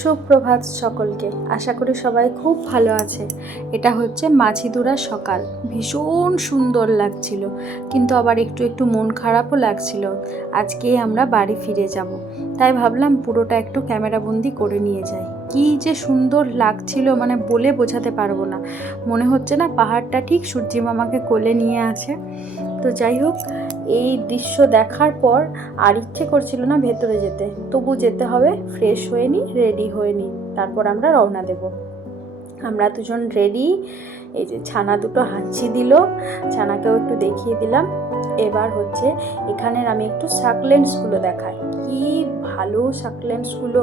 সুপ্রভাত সকলকে। আশা করি সবাই খুব ভালো আছে। এটা হচ্ছে মাঝিদুরা সকাল। ভীষণ সুন্দর লাগছিল, কিন্তু আবার একটু একটু মন খারাপও লাগছিল। আজকে আমরা বাড়ি ফিরে যাব, তাই ভাবলাম পুরোটা একটু ক্যামেরাবন্দি করে নিয়ে যাই। কি যে সুন্দর লাগছিল, মানে বলে বোঝাতে পারবো না। মনে হচ্ছে না পাহাড়টা ঠিক সূর্যি মামাকে কোলে নিয়ে আছে। তো যাই হোক, এই দৃশ্য দেখার পর আর ইচ্ছে করছিল না ভেতরে যেতে, তবু যেতে হবে। ফ্রেশ হয়ে নিই, রেডি হয়ে নিই, তারপর আমরা রওনা দেব। আমরা দুজন রেডি। এই যে ছানা দুটো হাঁচি দিল, ছানাকেও একটু দেখিয়ে দিলাম। এবার হচ্ছে এখানের আমি একটু সাকলেন্টসগুলো দেখাই। কি ভালো সাকলেন্টসগুলো,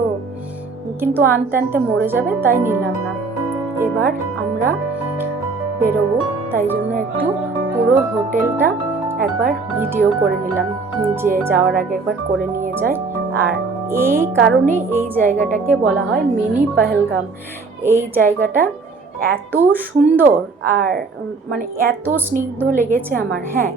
কিন্তু আনতে আনতে মরে যাবে, তাই নিলাম না। এবার আমরা বেরোবো, তাই জন্য একটু পুরো হোটেলটা একবার ভিডিও করে নিলাম, যে যাওয়ার আগে একবার করে নিয়ে যাই। আর এই কারণে এই জায়গাটাকে বলা হয় মিনি পহেলগাম। এই জায়গাটা এত সুন্দর আর মানে এত স্নিগ্ধ লেগেছে আমার। হ্যাঁ,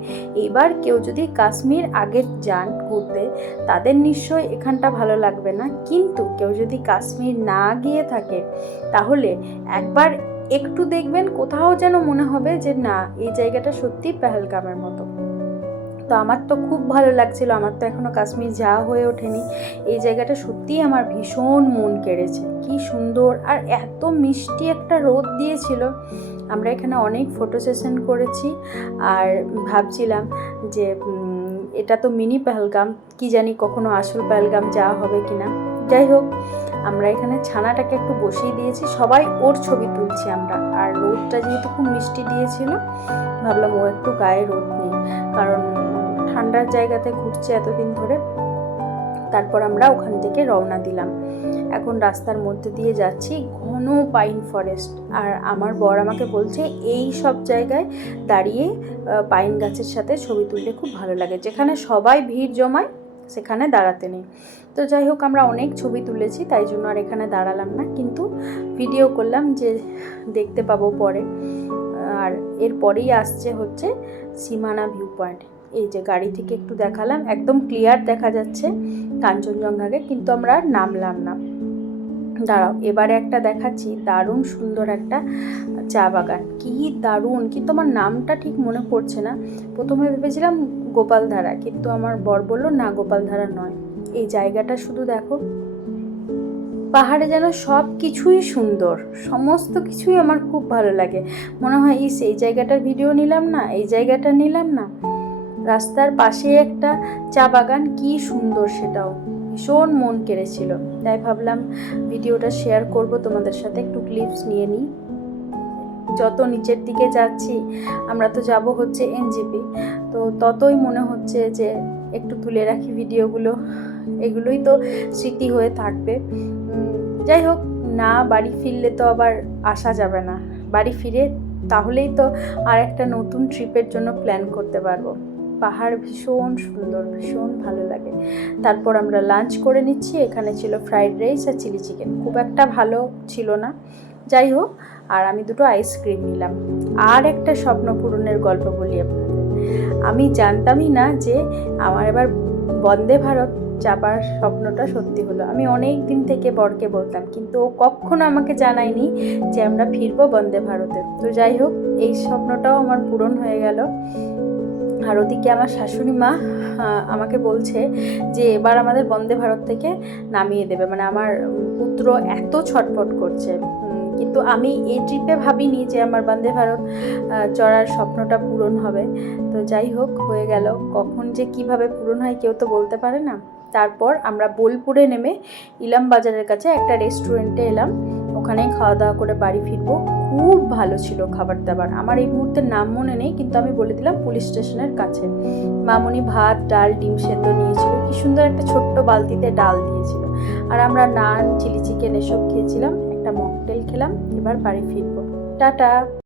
এবার কেউ যদি কাশ্মীর আগে যান ঘুরতে, তাদের নিশ্চয়ই এখানটা ভালো লাগবে না, কিন্তু কেউ যদি কাশ্মীর না গিয়ে থাকে তাহলে একবার একটু দেখবেন, কোথাও যেন মনে হবে যে না, এই জায়গাটা সত্যি পহেলগামের মতো। তো আমার তো খুব ভালো লাগছিল। আমার তো এখনও কাশ্মীর যাওয়া হয়ে ওঠেনি। এই জায়গাটা সত্যিই আমার ভীষণ মন কেড়েছে। কি সুন্দর, আর এত মিষ্টি একটা রোদ দিয়েছিল। আমরা এখানে অনেক ফটো সেশন করেছি, আর ভাবছিলাম যে এটা তো মিনি পহেলগাম, কি জানি কখনো আসল পহেলগাম যাওয়া হবে কিনা। যাই হোক, আমরা এখানে ছানাটাকে একটু বসিয়ে দিয়েছি, সবাই ওর ছবি তুলছি আমরা। আর রোদটা যেহেতু খুব মিষ্টি দিয়েছিল, ভাবলাম ও একটু গায়ে রোদ নেই, কারণ ঠান্ডার জায়গাতে ঘুরছে এতদিন ধরে। তারপর আমরা ওখান থেকে রওনা দিলাম। এখন রাস্তার মধ্যে দিয়ে যাচ্ছি, ঘন পাইন ফরেস্ট। আর আমার বর আমাকে বলছে এই সব জায়গায় দাঁড়িয়ে পাইন গাছের সাথে ছবি তুললে খুব ভালো লাগে, যেখানে সবাই ভিড় জমায় সেখানে দাঁড়াতে নেই। তো যাই হোক, আমরা অনেক ছবি তুলেছি, তাই জন্য আর এখানে দাঁড়ালাম না, কিন্তু ভিডিও করলাম, যে দেখতে পাবো পরে। আর এরপরেই আসছে হচ্ছে সীমানা ভিউ পয়েন্ট। এই যে গাড়ি থেকে একটু দেখালাম, একদম ক্লিয়ার দেখা যাচ্ছে কাঞ্চনজঙ্ঘাকে, কিন্তু আমরা নামলাম না। দাঁড়াও, এবারে একটা দেখাচ্ছি, দারুণ সুন্দর একটা চা বাগান। কি দারুণ, কিন্তু আমার নামটা ঠিক মনে পড়ছে না। প্রথমে ভেবেছিলাম গোপালধারা, কিন্তু আমার বর বললো না, গোপালধারা নয়। এই জায়গাটা শুধু দেখো, পাহাড়ে যেন সব কিছুই সুন্দর, সমস্ত কিছুই আমার খুব ভালো লাগে। মনে হয় এই জায়গাটার ভিডিও নিলাম না, এই জায়গাটা নিলাম না। রাস্তার পাশে একটা চা বাগান, কি সুন্দর, সেটাও ভীষণ মন কেড়েছিল। তাই ভাবলাম ভিডিওটা শেয়ার করব তোমাদের সাথে, একটু ক্লিপস নিয়ে নিই। যত নিচের দিকে যাচ্ছি, আমরা তো যাব হচ্ছে এনজেপি, তো ততই মনে হচ্ছে যে একটু তুলে রাখি ভিডিওগুলো, এগুলোই তো স্মৃতি হয়ে থাকবে। যাই হোক, না বাড়ি ফিরলে তো আবার আসা যাবে না। বাড়ি ফিরে তাহলেই তো আর একটা নতুন ট্রিপের জন্য প্ল্যান করতে পারবো। পাহাড় ভীষণ সুন্দর, ভীষণ ভালো লাগে। তারপর আমরা লাঞ্চ করে নিচ্ছি। এখানে ছিল ফ্রাইড রাইস আর চিলি চিকেন, খুব একটা ভালো ছিল না, যাই হোক। আর আমি দুটো আইসক্রিম নিলাম। আর একটা স্বপ্ন পূরণের গল্প বলি আপনাদের। আমি জানতামই না যে আমার এবার বন্দে ভারত চাপার স্বপ্নটা সত্যি হলো। আমি অনেক দিন থেকে বরকে বলতাম, কিন্তু ও কখনো আমাকে জানায়নি যে আমরা ফিরবো বন্দে ভারতে। তো যাই হোক, এই স্বপ্নটাও আমার পূরণ হয়ে গেল। আর ওদিকে আমার শাশুড়ি মা আমাকে বলছে যে এবার আমাদের বন্দে ভারত থেকে নামিয়ে দেবে, মানে আমার পুত্র এত ছটফট করছে। কিন্তু আমি এই ট্রিপে ভাবিনি যে আমার বন্দে ভারত চড়ার স্বপ্নটা পূরণ হবে। তো যাই হোক, হয়ে গেল। কখন যে কিভাবে পূরণ হয় কেউ তো বলতে পারে না। তারপর আমরা বোলপুরে নেমে ইলাম বাজারের কাছে একটা রেস্টুরেন্টে এলাম, ওখানেই খাওয়া দাওয়া করে বাড়ি ফিরবো। খুব ভালো ছিল খাবার দাবার। আমার এই মুহূর্তে নাম মনে নেই, কিন্তু আমি বলে দিলাম পুলিশ স্টেশনের কাছে। মামুনি ভাত, ডাল, ডিম সেদ্ধ নিয়েছিল, কি সুন্দর একটা ছোট্ট বালতিতে ডাল দিয়েছিল। আর আমরা নান, চিলি চিকেন এসব খেয়েছিলাম, একটা মকটেল খেলাম। এবার বাড়ি ফিরবো। টাটা।